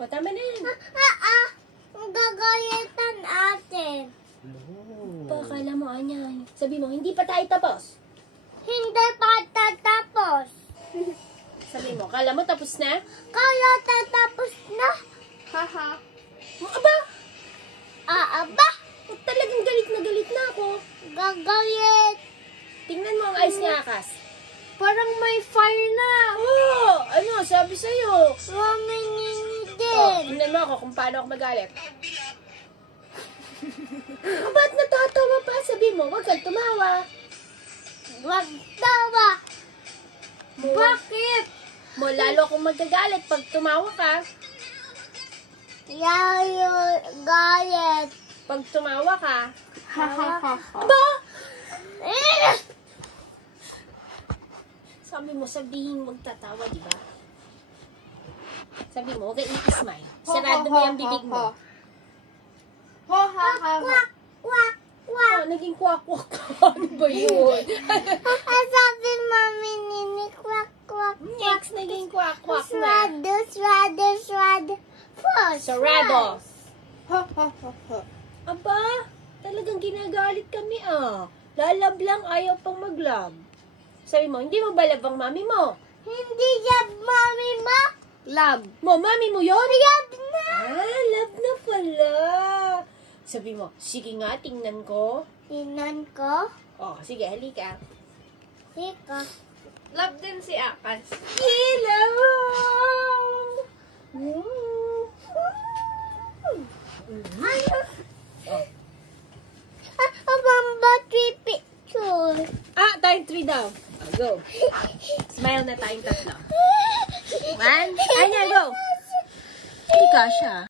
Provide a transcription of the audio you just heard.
O, tama na yan. Gagayetan atin. Pakala mo, Anya. Sabi mo, hindi pa tayo tapos. Hindi pa tatapos. Sabi mo, kala mo tapos na? Kaya tatapos na. Haha. Aba! Aba! Talagang galit na ako. Gagayet. Tingnan mo ang eyes ni Akas. Parang may fire na. Oh! Ano, sabi sa'yo. Mami din. Oh, tingnan mo ako kung paano ako magalit. Ba't natatawa pa? Sabi mo, huwag kang tumawa. Wag tawa. Bakit? Mo lalo akong magagalit pag tumawa ka. Yayo galit. Pag tumawa ka. Ha. Ba? Sabi mo, sabihin huwag tatawa, di ba? Sabi mo, huwag kang i-smile. Sarado mo yung bibig mo. Kwak. Oh, naging kwak-kwak ka. Ano ba yun? Sabi mami nini kwak. Next, naging kwak-kwak na. Swado. Sarado. Aba, talagang ginagalit kami Lalab lang, ayaw pang maglab. Sabi mo, hindi mo ba love ang mami mo? Hindi siya mami ma. Love. Mo, mami mo yun? Love na. Love na pala. Sabi mo, sige nga, tingnan ko. Tinan ko. Oh, sige, halika. Ika. Love din si Akas. Hello! Ano? Mamba 3 picture. Tayong 3 daw. Go. Smile na tayong 3. 1. Anya, go. Hindi ka siya.